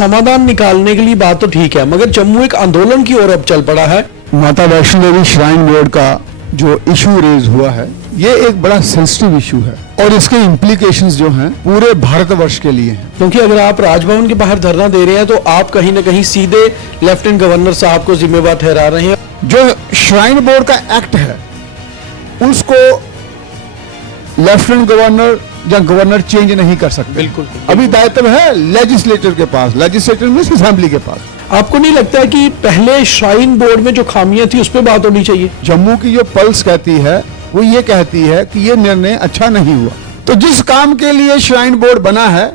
समाधान निकालने के लिए बात तो ठीक है, मगर जम्मू एक आंदोलन की ओर अब चल पड़ा है। माता वैष्णो देवी श्राइन बोर्ड का जो इशू रेज हुआ है, ये एक बड़ा सेंसिटिव इशू है और इसके इम्प्लीकेशंस जो हैं पूरे भारतवर्ष के लिए हैं। क्योंकि अगर आप राजभवन के बाहर धरना दे रहे हैं तो आप कहीं ना कहीं सीधे लेफ्टिनेंट गवर्नर साहब को जिम्मेवार ठहरा रहे हैं। जो श्राइन बोर्ड का एक्ट है उसको लेफ्टिनेंट गवर्नर या गवर्नर चेंज नहीं कर सकते। बिल्कुल। अभी दायित्व है लेजिस्लेटर के पास, लेजिस्लेटर में असेंबली के पास। आपको नहीं लगता है कि पहले श्राइन बोर्ड में जो खामियां थी उस पर बात होनी चाहिए? जम्मू की जो पल्स कहती है वो ये कहती है कि ये निर्णय अच्छा नहीं हुआ, तो जिस काम के लिए श्राइन बोर्ड बना है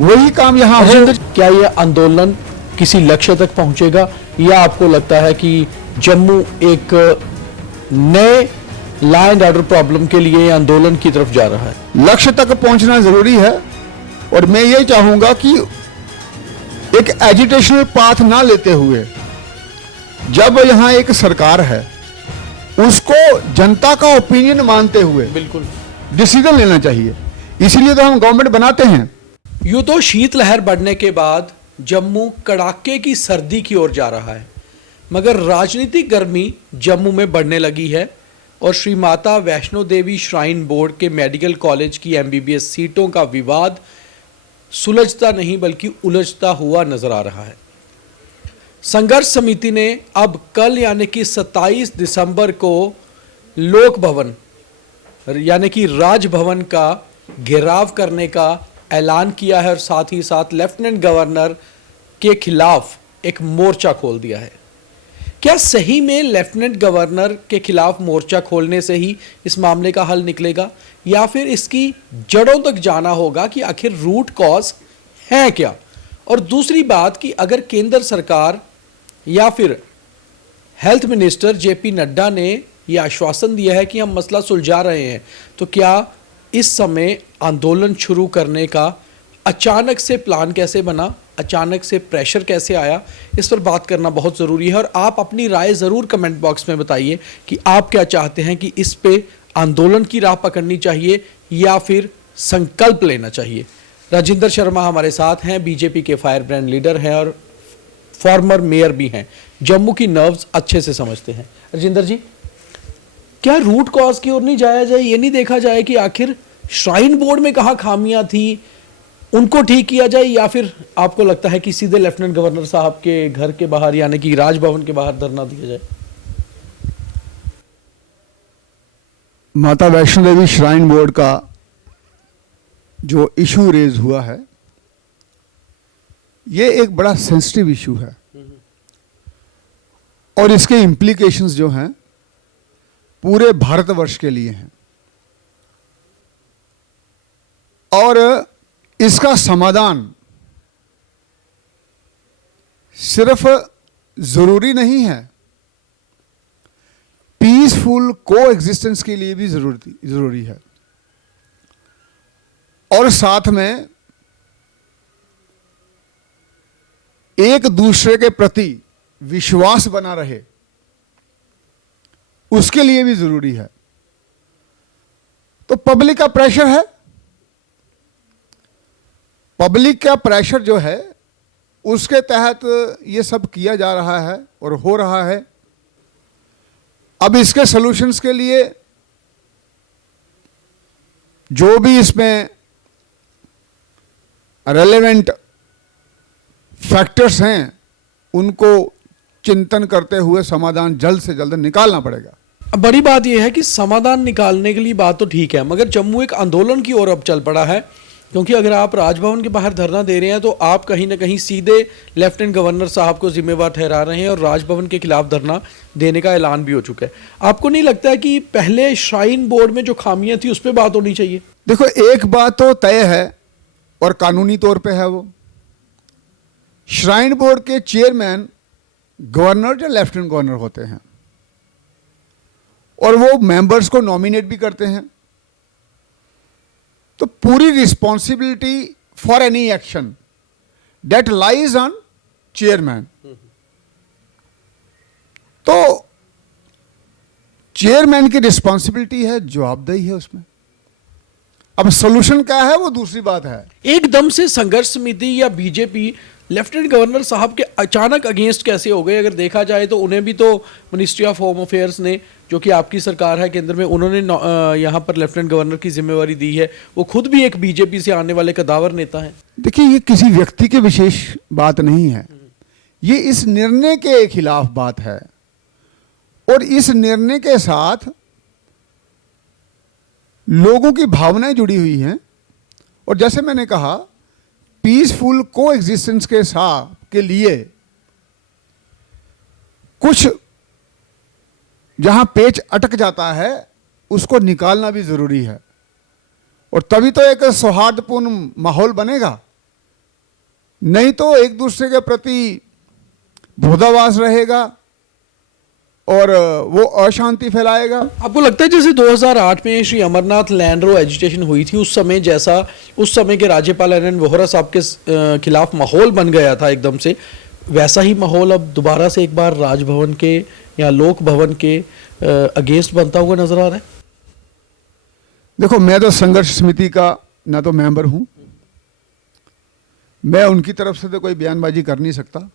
वही काम यहाँ हो। क्या ये आंदोलन किसी लक्ष्य तक पहुंचेगा या आपको लगता है कि जम्मू एक नए लॉ एंड ऑर्डर प्रॉब्लम के लिए आंदोलन की तरफ जा रहा है? लक्ष्य तक पहुंचना जरूरी है और मैं ये चाहूंगा कि एक एजिटेशनल पाथ ना लेते हुए जब यहां एक सरकार है उसको जनता का ओपिनियन मानते हुए बिल्कुल डिसीजन लेना चाहिए। इसीलिए तो हम गवर्नमेंट बनाते हैं। यूं तो शीतलहर बढ़ने के बाद जम्मू कड़ाके की सर्दी की ओर जा रहा है, मगर राजनीतिक गर्मी जम्मू में बढ़ने लगी है और श्री माता वैष्णो देवी श्राइन बोर्ड के मेडिकल कॉलेज की MBBS सीटों का विवाद सुलझता नहीं बल्कि उलझता हुआ नजर आ रहा है। संघर्ष समिति ने अब कल यानी कि 27 दिसंबर को लोक भवन यानी कि राजभवन का घेराव करने का ऐलान किया है और साथ ही साथ लेफ्टिनेंट गवर्नर के खिलाफ एक मोर्चा खोल दिया है। क्या सही में लेफ्टिनेंट गवर्नर के खिलाफ मोर्चा खोलने से ही इस मामले का हल निकलेगा या फिर इसकी जड़ों तक जाना होगा कि आखिर रूट कॉज है क्या? और दूसरी बात कि अगर केंद्र सरकार या फिर हेल्थ मिनिस्टर JP नड्डा ने यह आश्वासन दिया है कि हम मसला सुलझा रहे हैं, तो क्या इस समय आंदोलन शुरू करने का अचानक से प्लान कैसे बना, अचानक से प्रेशर कैसे आया, इस पर बात करना बहुत ज़रूरी है। और आप अपनी राय ज़रूर कमेंट बॉक्स में बताइए कि आप क्या चाहते हैं कि इस पे आंदोलन की राह पकड़नी चाहिए या फिर संकल्प लेना चाहिए। राजिंदर शर्मा हमारे साथ हैं, BJP के फायर ब्रांड लीडर हैं और फॉर्मर मेयर भी हैं, जम्मू की नर्व्स अच्छे से समझते हैं। राजिंदर जी, क्या रूट कॉज की ओर नहीं जाया जाए, ये नहीं देखा जाए कि आखिर श्राइन बोर्ड में कहाँ खामियां थी, उनको ठीक किया जाए, या फिर आपको लगता है कि सीधे लेफ्टिनेंट गवर्नर साहब के घर के बाहर यानी कि राजभवन के बाहर धरना दिया जाए? माता वैष्णो देवी श्राइन बोर्ड का जो इशू रेज हुआ है ये एक बड़ा सेंसिटिव इशू है और इसके इम्प्लीकेशंस जो हैं पूरे भारतवर्ष के लिए हैं और इसका समाधान सिर्फ जरूरी नहीं है, पीसफुल को एग्जिस्टेंस के लिए भी जरूरी है और साथ में एक दूसरे के प्रति विश्वास बना रहे उसके लिए भी जरूरी है। तो पब्लिक का प्रेशर है, पब्लिक का प्रेशर जो है उसके तहत ये सब किया जा रहा है और हो रहा है। अब इसके सॉल्यूशंस के लिए जो भी इसमें रेलेवेंट फैक्टर्स हैं उनको चिंतन करते हुए समाधान जल्द से जल्द निकालना पड़ेगा। अब बड़ी बात यह है कि समाधान निकालने के लिए बात तो ठीक है, मगर जम्मू एक आंदोलन की ओर अब चल पड़ा है, क्योंकि अगर आप राजभवन के बाहर धरना दे रहे हैं तो आप कहीं ना कहीं सीधे लेफ्टिनेंट गवर्नर साहब को जिम्मेवार ठहरा रहे हैं और राजभवन के खिलाफ धरना देने का ऐलान भी हो चुका है। आपको नहीं लगता है कि पहले श्राइन बोर्ड में जो खामियां थी उस पर बात होनी चाहिए? देखो, एक बात तो तय है और कानूनी तौर पे है, वो श्राइन बोर्ड के चेयरमैन गवर्नर या लेफ्टिनेंट गवर्नर होते हैं और वो मेंबर्स को नॉमिनेट भी करते हैं। तो पूरी responsibility for any action that lies on chairman. तो चेयरमैन की रिस्पॉन्सिबिलिटी है, जवाबदेही है उसमें। अब सोल्यूशन क्या है वो दूसरी बात है। एकदम से संघर्ष समिति या बीजेपी लेफ्टिनेंट गवर्नर साहब के अचानक अगेंस्ट कैसे हो गए? अगर देखा जाए तो उन्हें भी तो मिनिस्ट्री ऑफ होम अफेयर्स ने, जो कि आपकी सरकार है केंद्र में, उन्होंने यहाँ पर लेफ्टिनेंट गवर्नर की जिम्मेवारी दी है। वो खुद भी एक बीजेपी से आने वाले कदावर नेता हैं। देखिए, ये किसी व्यक्ति के विशेष बात नहीं है, ये इस निर्णय के खिलाफ बात है और इस निर्णय के साथ लोगों की भावनाएं जुड़ी हुई हैं। और जैसे मैंने कहा, पीसफुल को एग्जिस्टेंस के साथ के लिए कुछ जहां पेच अटक जाता है उसको निकालना भी जरूरी है, और तभी तो एक सौहार्दपूर्ण माहौल बनेगा। नहीं तो एक दूसरे के प्रति विरोधाभास रहेगा और वो अशांति फैलाएगा। आपको लगता है जैसे 2008 में श्री अमरनाथ लैंड रो एजिटेशन हुई थी, उस समय जैसा उस समय के राज्यपाल एन वोहरा साहब के खिलाफ माहौल बन गया था एकदम से, वैसा ही माहौल अब दोबारा से एक बार राजभवन के या लोक भवन के अगेंस्ट बनता हुआ नजर आ रहा है? देखो, मैं तो संघर्ष समिति का ना तो मेंबर हूं, मैं उनकी तरफ से तो कोई बयानबाजी कर नहीं सकता,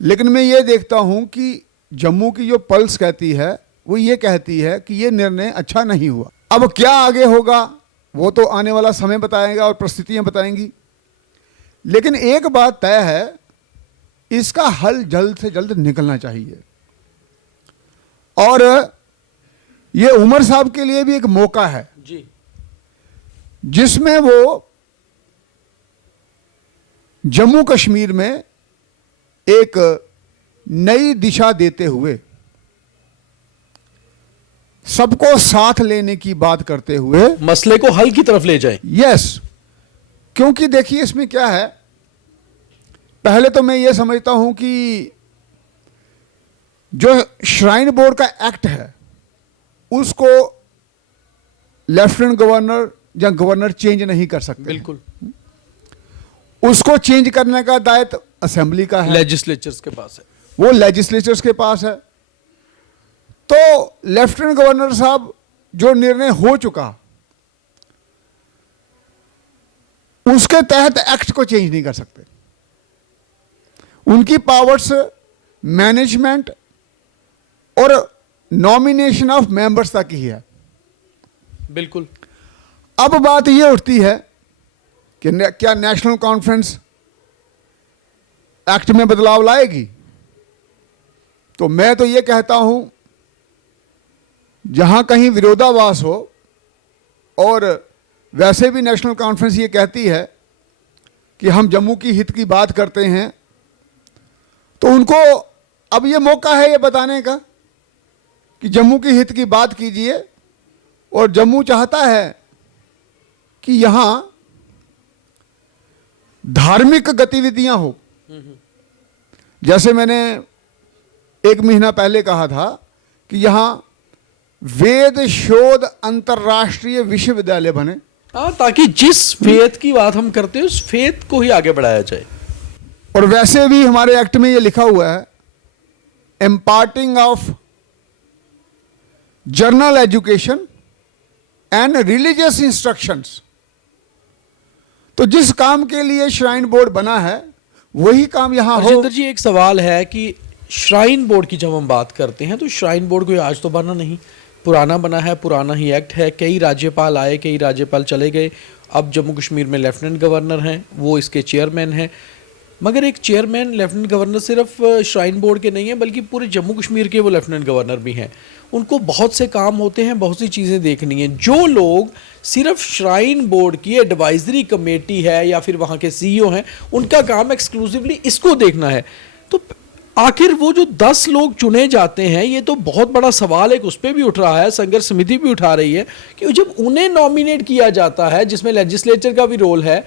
लेकिन मैं ये देखता हूं कि जम्मू की जो पल्स कहती है वो ये कहती है कि ये निर्णय अच्छा नहीं हुआ। अब क्या आगे होगा वो तो आने वाला समय बताएगा और परिस्थितियां बताएंगी, लेकिन एक बात तय है, इसका हल जल्द से जल्द निकलना चाहिए। और ये उमर साहब के लिए भी एक मौका है जी, जिसमें वो जम्मू कश्मीर में एक नई दिशा देते हुए, सबको साथ लेने की बात करते हुए मसले को हल की तरफ ले जाएं। यस, क्योंकि देखिए इसमें क्या है, पहले तो मैं ये समझता हूं कि जो श्राइन बोर्ड का एक्ट है उसको लेफ्टिनेंट गवर्नर या गवर्नर चेंज नहीं कर सकते। बिल्कुल, उसको चेंज करने का दायित्व असेंबली का है, लेजिस्लेचर्स के पास है, वो लेजिस्लेचर्स के पास है। तो लेफ्टिनेंट गवर्नर साहब जो निर्णय हो चुका उसके तहत एक्ट को चेंज नहीं कर सकते। उनकी पावर्स मैनेजमेंट और नॉमिनेशन ऑफ मेंबर्स तक ही है। बिल्कुल। अब बात यह उठती है कि क्या नेशनल कॉन्फ्रेंस एक्ट में बदलाव लाएगी? तो मैं तो यह कहता हूं, जहां कहीं विरोधाभास हो, और वैसे भी नेशनल कॉन्फ्रेंस ये कहती है कि हम जम्मू की हित की बात करते हैं, तो उनको अब ये मौका है ये बताने का कि जम्मू की हित की बात कीजिए, और जम्मू चाहता है कि यहां धार्मिक गतिविधियां हो। जैसे मैंने 1 महीना पहले कहा था कि यहां वेद शोध अंतर्राष्ट्रीय विश्वविद्यालय बने, ताकि जिस फेथ की बात हम करते हैं उस फेथ को ही आगे बढ़ाया जाए। और वैसे भी हमारे एक्ट में ये लिखा हुआ है, imparting of journal education and religious instructions. तो जिस काम के लिए श्राइन बोर्ड बना है वही काम यहां हो। राजेंद्र जी, एक सवाल है कि श्राइन बोर्ड की जब हम बात करते हैं तो श्राइन बोर्ड कोई आज तो बना नहीं, पुराना बना है, पुराना ही एक्ट है। कई राज्यपाल आए, कई राज्यपाल चले गए। अब जम्मू कश्मीर में लेफ्टिनेंट गवर्नर हैं, वो इसके चेयरमैन हैं। मगर एक चेयरमैन लेफ्टिनेंट गवर्नर सिर्फ श्राइन बोर्ड के नहीं है, बल्कि पूरे जम्मू कश्मीर के वो लेफ्टिनेंट गवर्नर भी हैं। उनको बहुत से काम होते हैं, बहुत सी चीज़ें देखनी है। जो लोग सिर्फ श्राइन बोर्ड की एडवाइजरी कमेटी है या फिर वहाँ के सीईओ हैं, उनका काम एक्सक्लूसिवली इसको देखना है। तो आखिर वो जो 10 लोग चुने जाते हैं, ये तो बहुत बड़ा सवाल एक उस पर भी उठ रहा है, संघर्ष समिति भी उठा रही है कि जब उन्हें नॉमिनेट किया जाता है, जिसमें लेजिस्लेचर का भी रोल है,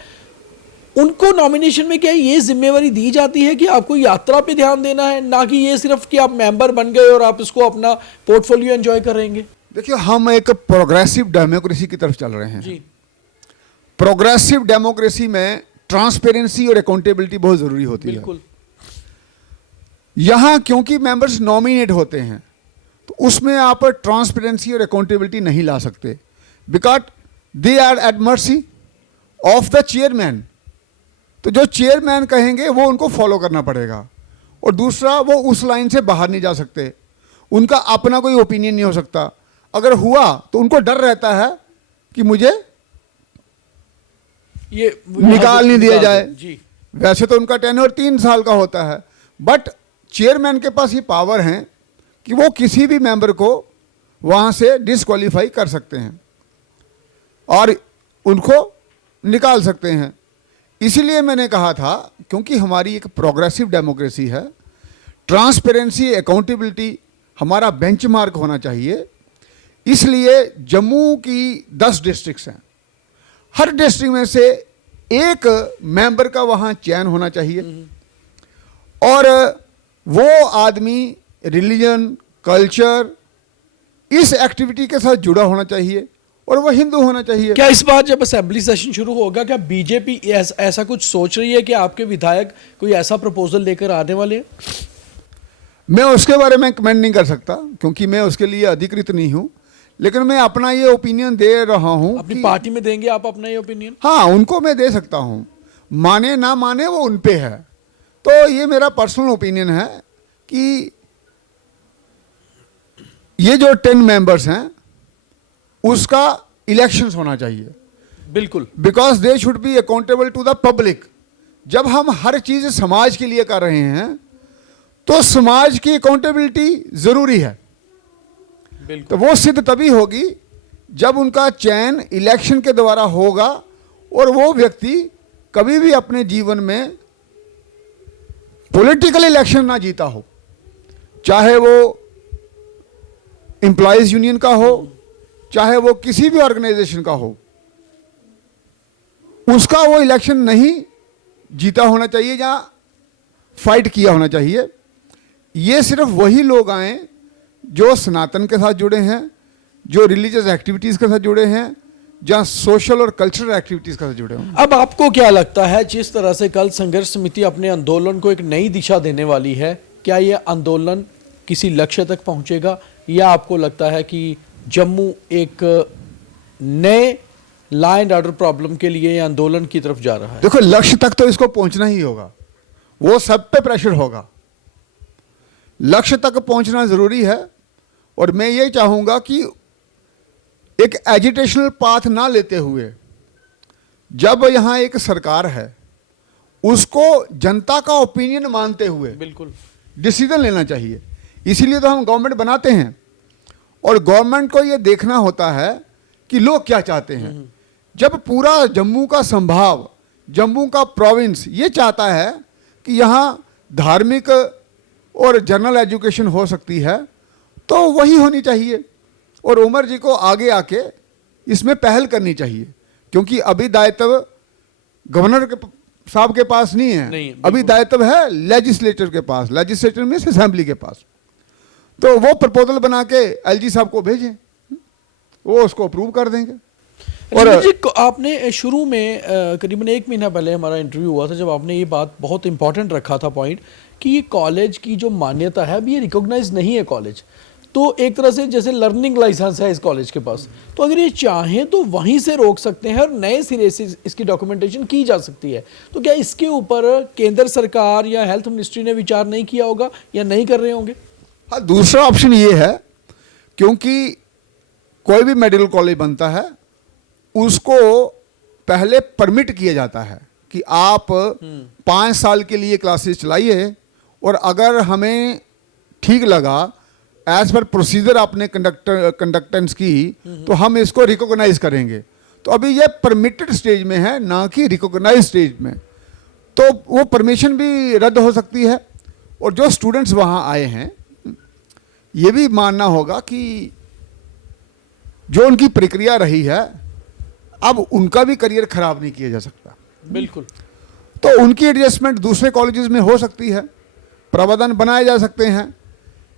उनको नॉमिनेशन में क्या ये जिम्मेवारी दी जाती है कि आपको यात्रा पे ध्यान देना है, ना कि ये सिर्फ कि आप मेंबर बन गए और आप इसको अपना पोर्टफोलियो एंजॉय करेंगे? देखिए, हम एक प्रोग्रेसिव डेमोक्रेसी की तरफ चल रहे हैं जी। प्रोग्रेसिव डेमोक्रेसी में ट्रांसपेरेंसी और अकाउंटेबिलिटी बहुत जरूरी होती है। बिल्कुल। यहां क्योंकि मेंबर्स नॉमिनेट होते हैं तो उसमें आप ट्रांसपेरेंसी और अकाउंटेबिलिटी नहीं ला सकते, because they are at mercy of the chairman. तो जो चेयरमैन कहेंगे वो उनको फॉलो करना पड़ेगा। और दूसरा, वो उस लाइन से बाहर नहीं जा सकते, उनका अपना कोई ओपिनियन नहीं हो सकता। अगर हुआ तो उनको डर रहता है कि मुझे ये निकाल नहीं दिया जाए। जी। वैसे तो उनका टेन्योर 3 साल का होता है, बट चेयरमैन के पास ये पावर है कि वो किसी भी मेंबर को वहाँ से डिस्क्वालीफाई कर सकते हैं और उनको निकाल सकते हैं। इसीलिए मैंने कहा था, क्योंकि हमारी एक प्रोग्रेसिव डेमोक्रेसी है, ट्रांसपेरेंसी, अकाउंटेबिलिटी हमारा बेंचमार्क होना चाहिए। इसलिए जम्मू की 10 डिस्ट्रिक्ट्स हैं, हर डिस्ट्रिक्ट में से एक मेंबर का वहाँ चयन होना चाहिए और वो आदमी रिलीजन, कल्चर, इस एक्टिविटी के साथ जुड़ा होना चाहिए और वो हिंदू होना चाहिए। क्या इस बार जब असेंबली सेशन शुरू होगा, क्या बीजेपी ऐसा कुछ सोच रही है कि आपके विधायक कोई ऐसा प्रपोजल लेकर आने वाले हैं? मैं उसके बारे में कमेंट नहीं कर सकता क्योंकि मैं उसके लिए अधिकृत नहीं हूं, लेकिन मैं अपना ये ओपिनियन दे रहा हूं। अपनी पार्टी में देंगे आप अपना ये ओपिनियन? हाँ, उनको मैं दे सकता हूं, माने ना माने वो उन पे है। तो ये मेरा पर्सनल ओपिनियन है कि ये जो 10 मेंबर्स हैं उसका इलेक्शंस होना चाहिए। बिल्कुल, because they should be accountable to the public. जब हम हर चीज समाज के लिए कर रहे हैं तो समाज की अकाउंटेबिलिटी जरूरी है। तो वो सिद्ध तभी होगी जब उनका चयन इलेक्शन के द्वारा होगा और वो व्यक्ति कभी भी अपने जीवन में पॉलिटिकल इलेक्शन ना जीता हो, चाहे वो एम्प्लॉयज यूनियन का हो, चाहे वो किसी भी ऑर्गेनाइजेशन का हो, उसका वो इलेक्शन नहीं जीता होना चाहिए या फाइट किया होना चाहिए। ये सिर्फ वही लोग आए जो सनातन के साथ जुड़े हैं, जो रिलीजियस एक्टिविटीज के साथ जुड़े हैं, जहां सोशल और कल्चरल एक्टिविटीज के साथ जुड़े हों। अब आपको क्या लगता है, जिस तरह से कल संघर्ष समिति अपने आंदोलन को एक नई दिशा देने वाली है, क्या यह आंदोलन किसी लक्ष्य तक पहुंचेगा या आपको लगता है कि जम्मू एक नए लॉ एंड ऑर्डर प्रॉब्लम के लिए आंदोलन की तरफ जा रहा है? देखो, लक्ष्य तक तो इसको पहुंचना ही होगा, वो सब पे प्रेशर होगा। लक्ष्य तक पहुंचना जरूरी है और मैं ये चाहूंगा कि एक एजिटेशनल पाथ ना लेते हुए, जब यहां एक सरकार है उसको जनता का ओपिनियन मानते हुए बिल्कुल डिसीजन लेना चाहिए। इसीलिए तो हम गवर्नमेंट बनाते हैं और गवर्नमेंट को ये देखना होता है कि लोग क्या चाहते हैं। जब पूरा जम्मू का संभाग, जम्मू का प्रोविंस ये चाहता है कि यहाँ धार्मिक और जनरल एजुकेशन हो सकती है, तो वही होनी चाहिए और उमर जी को आगे आके इसमें पहल करनी चाहिए, क्योंकि अभी दायित्व गवर्नर के साहब के पास नहीं है, अभी दायित्व है लेजिस्लेटर के पास, लेजिस्लेटर में असेंबली के पास। तो वो प्रपोजल बना के एलजी साहब को भेजें, वो उसको अप्रूव कर देंगे। और जी, आपने शुरू में करीबन 1 महीना पहले हमारा इंटरव्यू हुआ था, जब आपने ये बात बहुत इंपॉर्टेंट रखा था पॉइंट कि ये कॉलेज की जो मान्यता है अभी ये रिकॉग्नाइज नहीं है कॉलेज, तो एक तरह से जैसे लर्निंग लाइसेंस है इस कॉलेज के पास, तो अगर ये चाहें तो वहीं से रोक सकते हैं और नए सिरे से इसकी डॉक्यूमेंटेशन की जा सकती है। तो क्या इसके ऊपर केंद्र सरकार या हेल्थ मिनिस्ट्री ने विचार नहीं किया होगा या नहीं कर रहे होंगे? हाँ, दूसरा ऑप्शन ये है, क्योंकि कोई भी मेडिकल कॉलेज बनता है उसको पहले परमिट किया जाता है कि आप 5 साल के लिए क्लासेस चलाइए और अगर हमें ठीक लगा एज पर प्रोसीजर आपने कंडक्टेंस की तो हम इसको रिकॉग्नाइज करेंगे। तो अभी ये परमिटेड स्टेज में है, ना कि रिकॉग्नाइज स्टेज में, तो वो परमिशन भी रद्द हो सकती है। और जो स्टूडेंट्स वहाँ आए हैं ये भी मानना होगा कि जो उनकी प्रक्रिया रही है अब उनका भी करियर खराब नहीं किया जा सकता। बिल्कुल, तो उनकी एडजस्टमेंट दूसरे कॉलेजेस में हो सकती है, प्रावधान बनाए जा सकते हैं,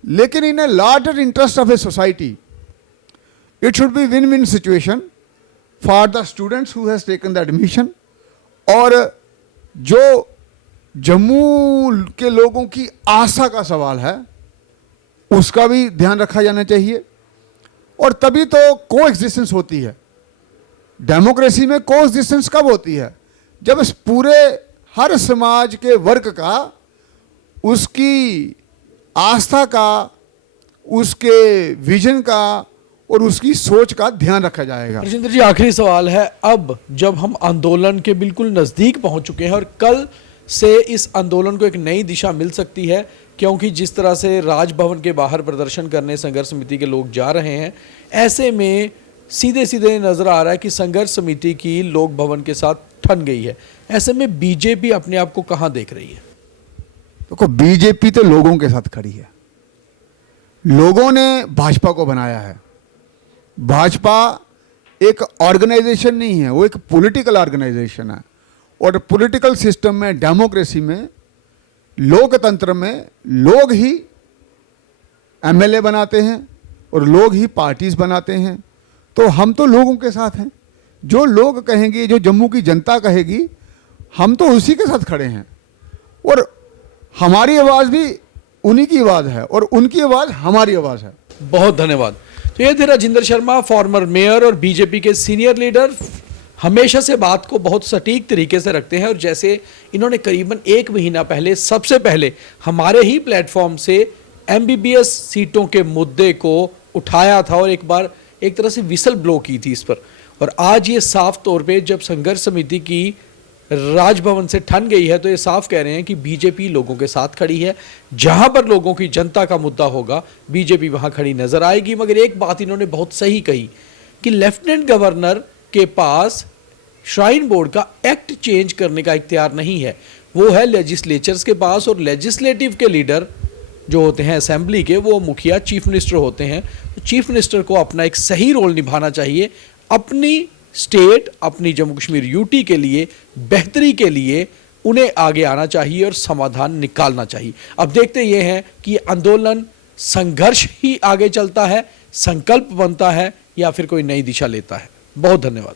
लेकिन in a larger interest of a society it should be win win situation for the students who has taken the admission, और जो जम्मू के लोगों की आशा का सवाल है उसका भी ध्यान रखा जाना चाहिए। और तभी तो को एग्जिस्टेंस होती है। डेमोक्रेसी में को एग्जिस्टेंस कब होती है? जब इस पूरे हर समाज के वर्ग का, उसकी आस्था का, उसके विजन का और उसकी सोच का ध्यान रखा जाएगा। राजेंद्र जी, आखिरी सवाल है, अब जब हम आंदोलन के बिल्कुल नज़दीक पहुंच चुके हैं और कल से इस आंदोलन को एक नई दिशा मिल सकती है, क्योंकि जिस तरह से राजभवन के बाहर प्रदर्शन करने संघर्ष समिति के लोग जा रहे हैं, ऐसे में सीधे सीधे नजर आ रहा है कि संघर्ष समिति की लोक भवन के साथ ठन गई है। ऐसे में बीजेपी अपने आप को कहां देख रही है? देखो, बीजेपी तो लोगों के साथ खड़ी है। लोगों ने भाजपा को बनाया है। भाजपा एक ऑर्गेनाइजेशन नहीं है, वो एक पॉलिटिकल ऑर्गेनाइजेशन है। और पॉलिटिकल सिस्टम में, डेमोक्रेसी में, लोकतंत्र में लोग ही एमएलए बनाते हैं और लोग ही पार्टीज बनाते हैं। तो हम तो लोगों के साथ हैं। जो लोग कहेंगे, जो जम्मू की जनता कहेगी, हम तो उसी के साथ खड़े हैं। और हमारी आवाज़ भी उन्हीं की आवाज़ है और उनकी आवाज़ हमारी आवाज़ है। बहुत धन्यवाद। तो ये थे राजेंद्र शर्मा, फॉर्मर मेयर और बीजेपी के सीनियर लीडर। हमेशा से बात को बहुत सटीक तरीके से रखते हैं और जैसे इन्होंने करीबन 1 महीना पहले, सबसे पहले हमारे ही प्लेटफॉर्म से एमबीबीएस सीटों के मुद्दे को उठाया था और एक बार एक तरह से विसल ब्लो की थी इस पर। और आज ये साफ तौर पे जब संघर्ष समिति की राजभवन से ठन गई है, तो ये साफ कह रहे हैं कि बीजेपी लोगों के साथ खड़ी है। जहां पर लोगों की, जनता का मुद्दा होगा, बीजेपी वहां खड़ी नजर आएगी। मगर एक बात इन्होंने बहुत सही कही कि लेफ्टिनेंट गवर्नर के पास श्राइन बोर्ड का एक्ट चेंज करने का इख्तियार नहीं है, वो है लेजिस्लेचर्स के पास। और लेजिस्लेटिव के लीडर जो होते हैं असेंबली के, वो मुखिया चीफ मिनिस्टर होते हैं। तो चीफ मिनिस्टर को अपना एक सही रोल निभाना चाहिए, अपनी स्टेट, अपनी जम्मू कश्मीर यूटी के लिए, बेहतरी के लिए उन्हें आगे आना चाहिए और समाधान निकालना चाहिए। अब देखते ये हैं कि आंदोलन, संघर्ष ही आगे चलता है, संकल्प बनता है या फिर कोई नई दिशा लेता है। बहुत धन्यवाद।